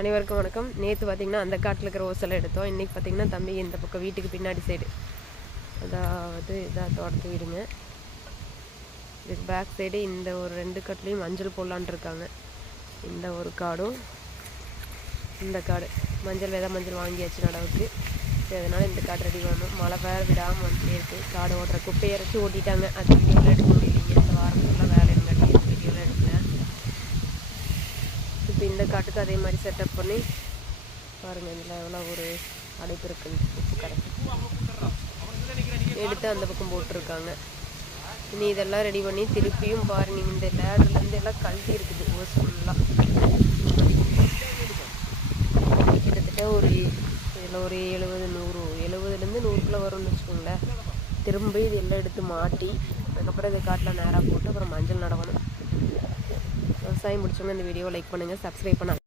அனைவருக்கும் வணக்கம். நேற்று பார்த்திங்கன்னா அந்த காட்டில் இருக்கிற ஓசெல்லாம் எடுத்தோம். இன்றைக்கி பார்த்திங்கன்னா தம்பி இந்த பக்கம் வீட்டுக்கு பின்னாடி சைடு, அதாவது இதாக தோட்டத்து வீடுங்க. இதுக்கு பேக் சைடு இந்த ஒரு 2 காட்டுலேயும் மஞ்சள் போடலான் இருக்காங்க. இந்த ஒரு காடும் இந்த காடு மஞ்சள் மஞ்சள் வாங்கியாச்சு நடவுக்கு. அதனால் இந்த காடு ரெடி பண்ணணும். மழை வேறு விடாமல் வந்துட்டே இருக்குது. காடு ஓட்டுற குப்பையை இறச்சி ஓட்டிட்டாங்க. அது வீடியோவில் எடுக்க முடியலைங்க. இந்த வாரம் ஃபுல்லாக வேலை இருக்காட்டி வீடியோவில் எடுக்கிறேன். இப்போ இந்த காட்டுக்கு அதே மாதிரி செட்டப் பண்ணி பாருங்கள். இதில் எவ்வளோ ஒரு அடைப்பு இருக்குன்னு உப்பு கரைச்சி எடுத்து அந்த பக்கம் போட்டிருக்காங்க. இனி இதெல்லாம் ரெடி பண்ணி திருப்பியும் பாருங்க. இந்த லேடர்லேருந்து எல்லாம் கழட்டி இருக்குது ஓஸ் ஃபுல்லாக. கிட்டத்தட்ட ஒரு இதில் ஒரு 70-100 70லேருந்து 100 வச்சுக்கோங்களேன். திரும்ப இது எல்லாம் எடுத்து மாட்டி அதுக்கப்புறம் இதை காட்டில் நேராக போட்டு அப்புறம் மஞ்சள் நடவணும். விவசாயம் முடிச்சவங்க இந்த வீடியோவை லைக் பண்ணுங்கள், சப்ஸ்கிரைப் பண்ண